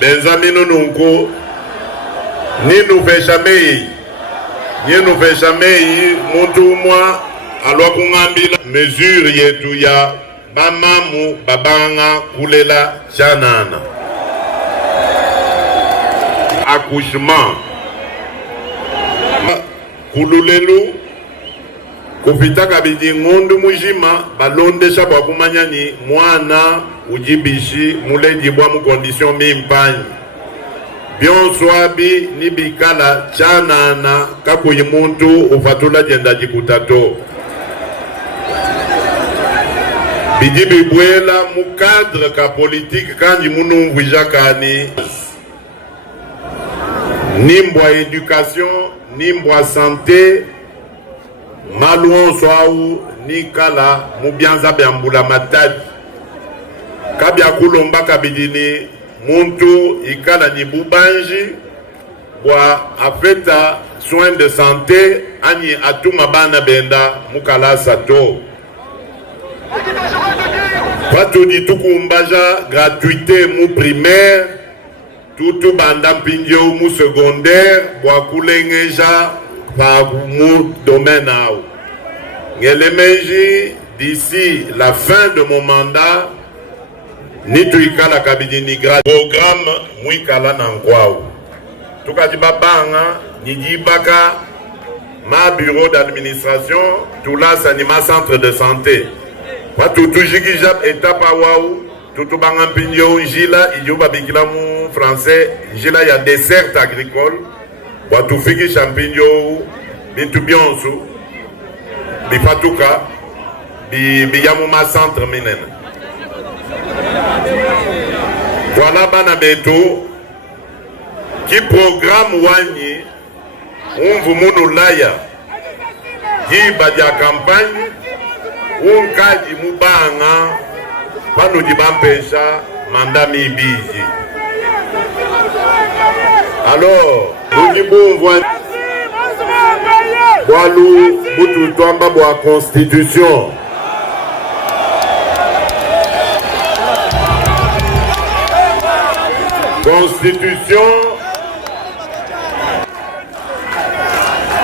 Benzamino Nunko, ni nous fait jamais, montu moi, alors qu'on a mis la mesure yetu ya, bamamu, babanga, kulela, chanana. Accouchement. Kululelu, kupita kabidi ngondu mujima, balonde shaba kumanyani, mwana, ujibishi, muleji bwa mu condition mimpanyi. Bion swabi ni bikala chanana kakuyi muntu ufatula jenda jikutato. Bidi bibwela mu cadre ka politique kanji munu mwijakani. Nimbwa éducation, nimbwa santé, malouon swau, nikala mubianza biambula matadi. Kabia kulomba kabidini muntu ikala ni bubanji wa afeta soins de santé ani atuma bana benda mukala sato. Patu di tukumbaja gratuité mu primaire, tutu banda pindio mu secondaire, wa kulengeja pa mu domaine au. Ngelemeji d'ici la fin de mon mandat, ni tuikala kabidini programme muikala na nkwao. Tukajibabanga nijibaka ma bureau d'administration, tulasa ni ma centre de santé. Watu tujikijab etapa wao, tutubanga mpinyo njila ijuba bikila mu français, njila ya dessert agricole. Watu fiki champignon bintu bionsu bifatuka biyamu ma centre minene. Voilà bana beto qui programme wanyi unvu munu laya qui badia campagne unkaji mubanga pano jibampesha mandami bizi. Alors nous Boalou butu twamba bwa constitution.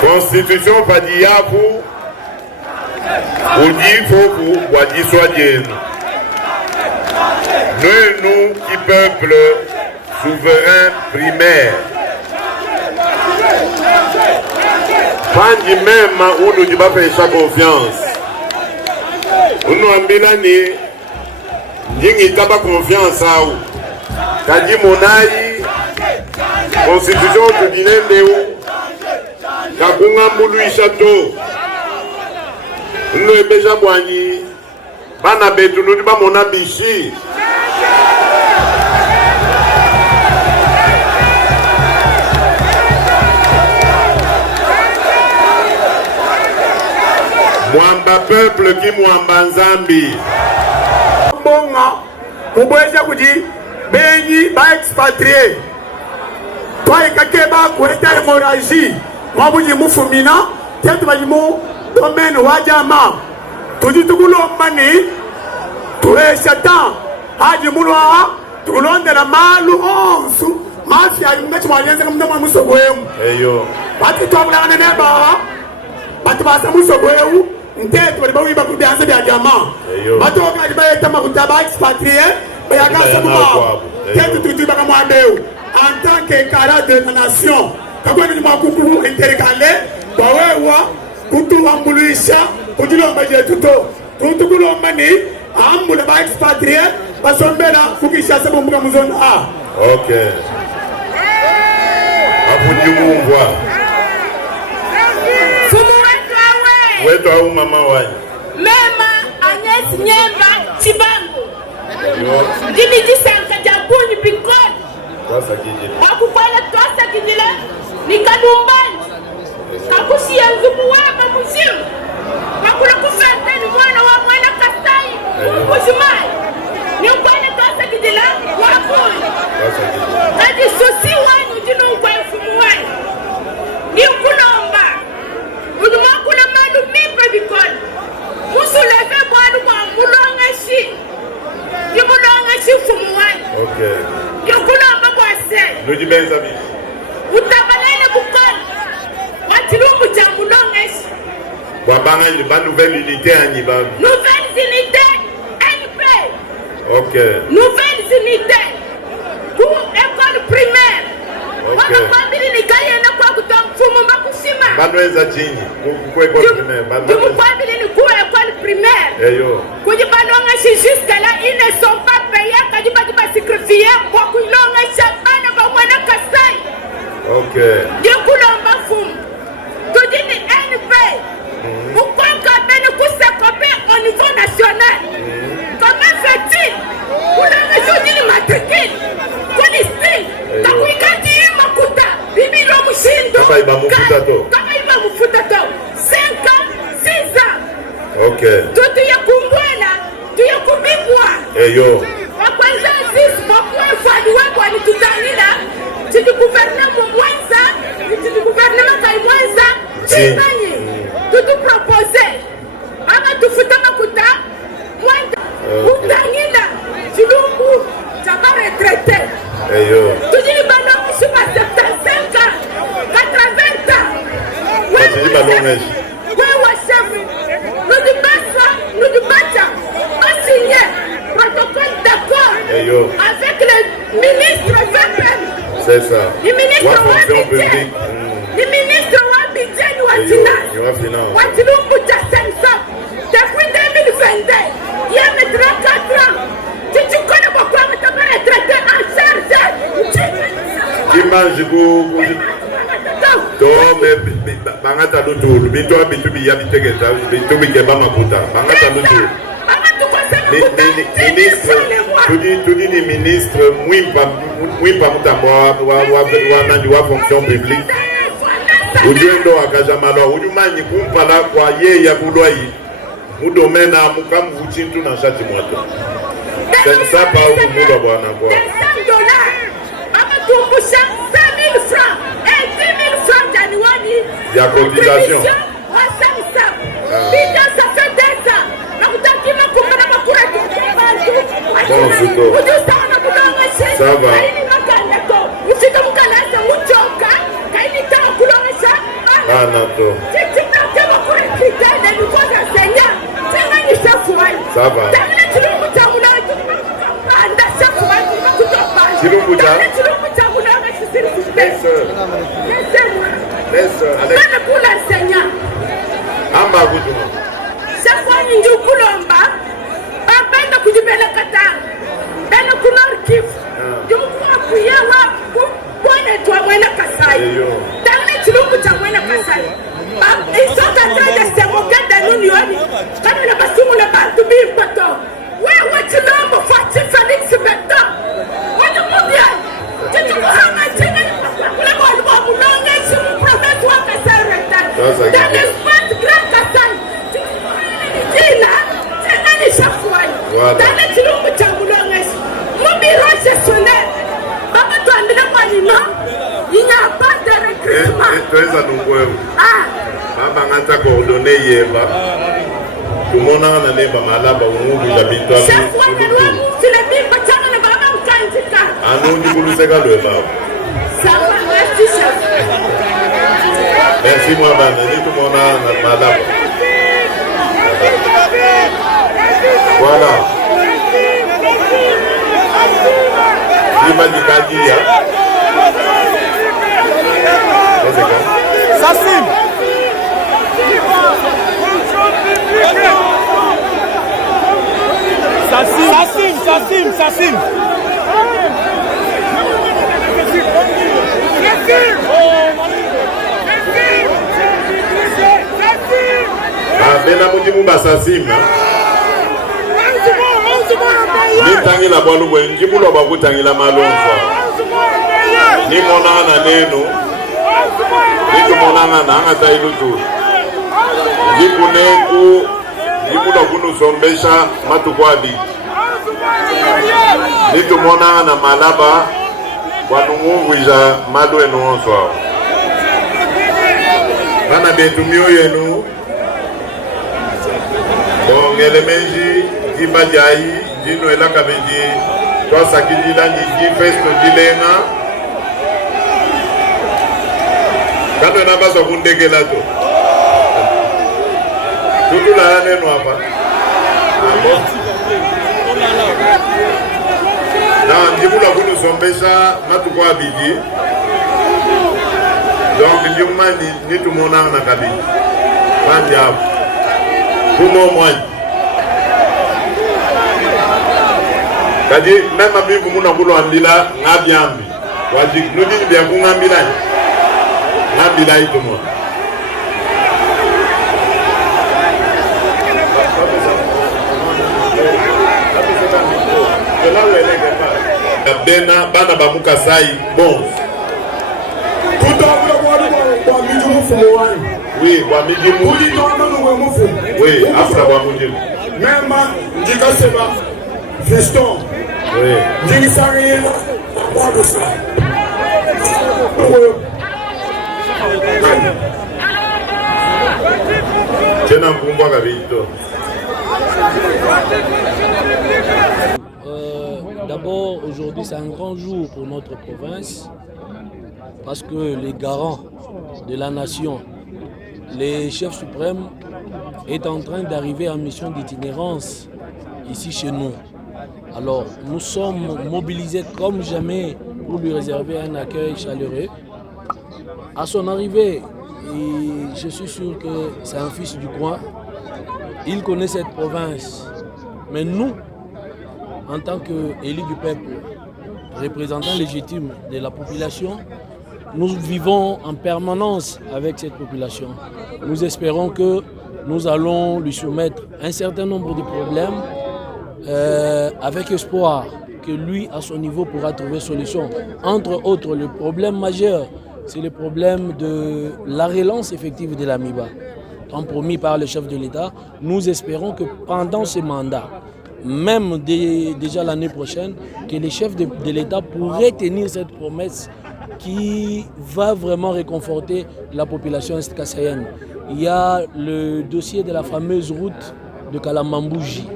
Constitution padiyaku ujifoku wadiswa jenu. Nous qui peuple souverain primaire. Panji même où nous devons faire sa confiance. Nous ambilani n'yingi taba confiance à ou. Kadi monai constitution tu dinende ou. Kakunga mbulu ishato. Nous ebeja bwani. Bana betu nous devons mona bishi. Mwamba peuple qui mwamba nzambi. Bonga, mubweza kuji benyi ba expatrié. Toi ikake ba kueta hémorragie. Mwabuji mufumina, tetu bajimu domaine wajama. Tuji tukulomba ni tuesha ta. Haji mulwa tukulonde na malu onsu. Mafia mmechi mwalienze kumdama musogwemu. Eyo. Wati tuwabula neba. Batu basa musogwemu. Ntetu waliba wiba kubianza bia jamaa. Batu waliba yetama kutaba expatrié. Bayagasa mwa. Tetu tutuiba kama wadeu. En tant que carat de la nation. Kakwe ni makuku interikale. Bawewa kutu wambuluisha. Kujulomba jetuto. Tutukulomba ni ambula ba expatrié. Basombela kukisha sabu mga muzona. Ok. Apujimumbwa. Wetu au mama wanyi? Mema Agnes Nyemba Chibangu. Jini jisanka jabuni bikoni. Twasa kijile. Wakufala twasa kijile. Nikadumbani. Kakushi ya nzumu waba mzimu. Wakula kufanteni mwana wa mwana kastai. Kuzimai. Ni ukwane twasa kijile. Wakuli. Twasa kijile. Kadi susi wanyu jino ukwe mfumu wanyu. Ni ukulomba. Unumakula madu mimba bikoni. Musuleve kwanu kwa mulonga shi. Yumulonga shi mfumu wanyu. Okay. Yukulomba kwa Nous disons bien amis. Utabalele bukani. Watilumbu jamulonges. Wabanga une nouvelle unité à Niba. Nouvelles unités NP. OK. Nouvelles unités pour école primaire. OK. Banweza chini. Kwa école primaire. École primaire. Eyo. Jusqu'à là, ils ne sont pas payés. Quand ils vont sacrifier, beaucoup de gens OK. Dieu coulomba fum. Tout dit NP. Pourquoi quand même nous au niveau national? Comment fait-il? Pour la région de matricule. Pour les styles. Quand vous gardez ma kuta. Bibi lo mushindo. Kama iba mufuta to. 5 ans, 6 ans. OK. Tout y a kumbwana. Tu y a kumbibwa. Eyo. Wakwanza sisi mwakuwa mfadi wako wanitutanila. Titi gouvernement mwenza. Titi gouvernement kai mwenza. Chimani. Tutu propose. Mama tufuta makuta. Mwenza. Utanila. Chilumbu. Chaba retraité. Eyo. Tuti ni bano mshima 75 ans. 80 ans. Wewe chef. Nous débattons. On signe. Protocole d'accord. Avec le ministre VPN. C'est ça. Le ministre Wabidjen. Le ministre Wabidjen Watina. Watilumbu Jassensa. Depuis 2022, il y a 34 ans. Si tu connais pourquoi tu vas être traité en charge. Qui mange beaucoup. Donc, bangata lutu, bito bitubi yabitegeta, bitubi keba makuta. Bangata lutu. Ministre, tu dis ni ministre, mwimpa mutambo wa fonction publique. Ujuendo akajamalo, ujumanyi kumpala kwa ye ya kulwai. Mudomena mukamu vuchintu na shati moto. Sensa pa umu muda bwana kwa. $5. Mama tumbusha 5,000 francs. Et 10,000 francs d'annuani. Il y a cotisation. Ça fait 2 ans. Bon, ça va. Ah, non. Ça va. Laisse, pour l'enseignant. Chaque fois, il dit Koulomba, papa n'a pas de belle kata, belle couleur kif. Je me crois que il y a toi, moi, la Kassai. Dans les Tulumbu, tu as moi, la Kassai. Ils sont en train de se moquer de l'Union. Quand le bassin, le bateau, il bateau. Ouais, tu l'as, Fati Félix Beto. Moi, je m'en viens. Tu te vois, ma chérie, le monde, mon nom, je me promets, toi, que ça arrête. Dans l'espace grand Kassai. Voilà. Dans les Tulumbu, tu as voulu mon bureau gestionnaire. Papa, tu as mis le monument. Il n'y a pas de recrutement. Tu es à nous. Ah. Maman a coordonné hier. Tout le monde a un malade. Chaque fois que nous avons fait le bim, tu as le maman candidat. Ah non, du coup, c'est quand le bab. Ça va, merci, chef. Merci, moi, madame. Tout le monde a un malade. Voilà. Lima di Kadia. Sassim. Bena mujimu Sassim. Ni tangi la bwalu bwe njimulo bakutangi la malonfa. Ni monana nenu. Ni tumonana na anga tailutu. Ni kuneku. Ni mulo kunu sombesha matukwadi. Ni tumonana na malaba. Wanungu ija madu enu onswa. Bana betumio yenu. Bon, elemenji. Dimba jai. Dino elaka beji. Kwa sakijila niji festo jilenga. Quand on a pas son monde que là tout. Tout là n'est noir pas. Non, je vous l'avoue, nous sommes déjà notre quoi habillé. Donc, je vous dis tout le monde a un habillé. Pour moi, c'est-à-dire, même si vous avez un peu de temps, nous disons bien que vous avez un peu de temps. Bena bana bamuka sai bon. Tout oui, wa mijimu. Oui, afra wa mijimu. Même Ndika Seba, Fiston. Oui. Ndika Sari, quoi de ça? Tena kumba kabito. D'abord, aujourd'hui, c'est un grand jour pour notre province parce que les garants de la nation, les chefs suprêmes, est en train d'arriver en mission d'itinérance ici chez nous. Alors, nous sommes mobilisés comme jamais pour lui réserver un accueil chaleureux. À son arrivée, et je suis sûr que c'est un fils du coin. Il connaît cette province. Mais nous, en tant qu'élus du peuple, représentants légitimes de la population, nous vivons en permanence avec cette population. Nous espérons que nous allons lui soumettre un certain nombre de problèmes avec espoir que lui, à son niveau, pourra trouver solution. Entre autres, le problème majeur, c'est le problème de la relance effective de l'AMIBA. Comme promis par le chef de l'État, nous espérons que pendant ce mandat, même déjà l'année prochaine, que les chefs de l'État pourraient tenir cette promesse qui va vraiment réconforter la population est-kassaïenne. Il y a le dossier de la fameuse route de Kalamambouji.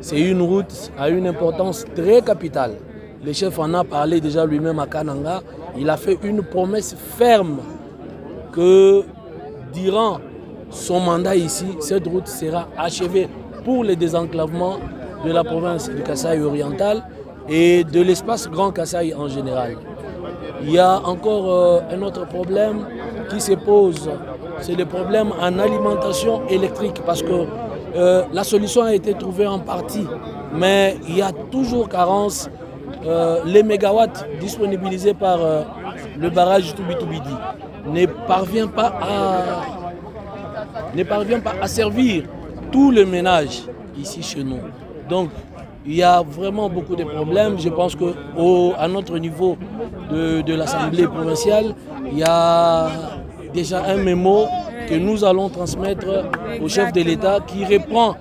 C'est une route à une importance très capitale. Le chef en a parlé déjà lui-même à Kananga. Il a fait une promesse ferme que durant son mandat ici, cette route sera achevée pour le désenclavement de la province du Kasaï oriental et de l'espace Grand Kasaï en général. Il y a encore un autre problème qui se pose, c'est le problème en alimentation électrique parce que la solution a été trouvée en partie, mais il y a toujours carence. Les mégawatts disponibilisés par le barrage Toubitoubidi ne parvient pas à servir tous les ménages ici chez nous. Donc, il y a vraiment beaucoup de problèmes. Je pense qu'à notre niveau de l'Assemblée provinciale, il y a déjà un mémo que nous allons transmettre au chef de l'État qui reprend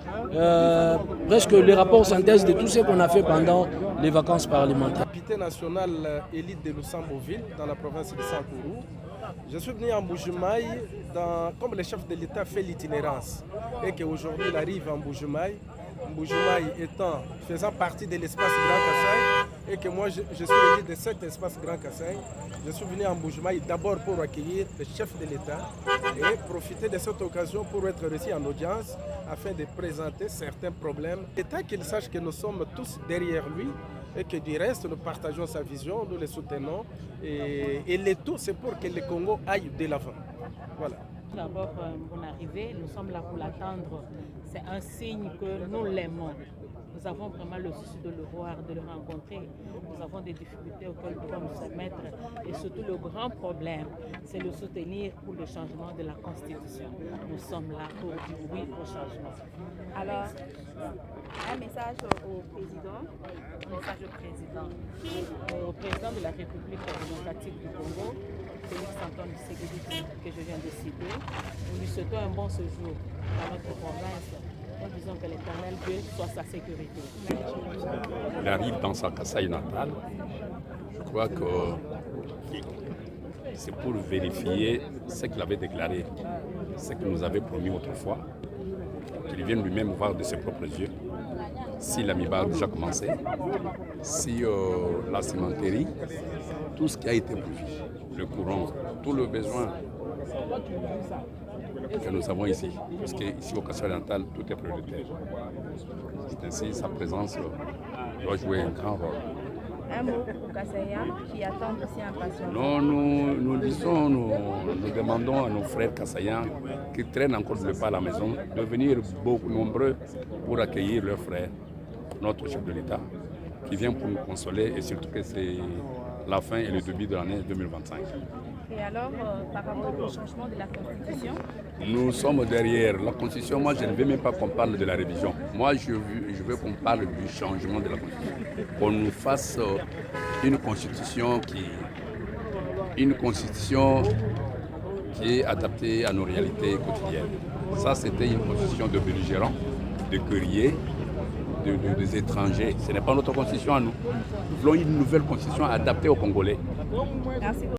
presque le rapport synthèse de tout ce qu'on a fait pendant les vacances parlementaires. Député national élite de Lusamboville, dans la province de Sankourou. Je suis venu en Mbujimaï comme le chef de l'État fait l'itinérance et qu'aujourd'hui il arrive en Mbujimaï. Mbujimaï faisant partie de l'espace Grand Kasaï et que moi je suis élite de cet espace Grand Kasaï. Je suis venu en Mbujimaï d'abord pour accueillir le chef de l'État et profiter de cette occasion pour être reçu en audience afin de présenter certains problèmes. L'État qu'il sache que nous sommes tous derrière lui et que du reste nous partageons sa vision, nous le soutenons et le tout c'est pour que le Congo aille de l'avant. Voilà. D'abord, mon arrivée, nous sommes là pour l'attendre. C'est un signe que nous l'aimons. Nous avons vraiment le souci de le voir, de le rencontrer. Nous avons des difficultés auxquelles nous devons nous soumettre. Et surtout, le grand problème, c'est le soutenir pour le changement de la Constitution. Nous sommes là pour dire oui au changement. Alors, un message au président. Un message au président. Au président de la République démocratique du Congo, Félix Antoine Tshisekedi, que je viens de citer. Nous lui souhaitons un bon séjour dans notre province. Nous disons que l'Éternel Dieu soit sa sécurité. Il arrive dans sa Kasaï natale. Je crois que c'est pour vérifier ce qu'il avait déclaré, ce qu'il nous avait promis autrefois, qu'il vienne lui-même voir de ses propres yeux. si l'AMIBA a déjà commencé, si la cimenterie, tout ce qui a été prévu, le courant, tout le besoin que nous avons ici, parce qu'ici au Kasaï-Oriental, tout est prioritaire. C'est ainsi, sa présence doit jouer un grand rôle. Un mot pour Kasaïens qui attendent aussi impatiemment. Non, nous demandons à nos frères Kasaïens qui traînent encore le pas à la maison de venir beaucoup nombreux pour accueillir leurs frères, notre chef de l'État, qui vient pour nous consoler et surtout que c'est la fin et le début de l'année 2025. Et alors, par rapport au changement de la Constitution? Nous sommes derrière la Constitution. Moi, je ne veux même pas qu'on parle de la révision. Moi, je veux qu'on parle du changement de la Constitution. Qu'on nous fasse une Constitution qui est adaptée à nos réalités quotidiennes. Ça, c'était une Constitution de belligérants, de guerriers, des étrangers. Ce n'est pas notre Constitution à nous. Nous voulons une nouvelle Constitution adaptée aux Congolais. Merci beaucoup.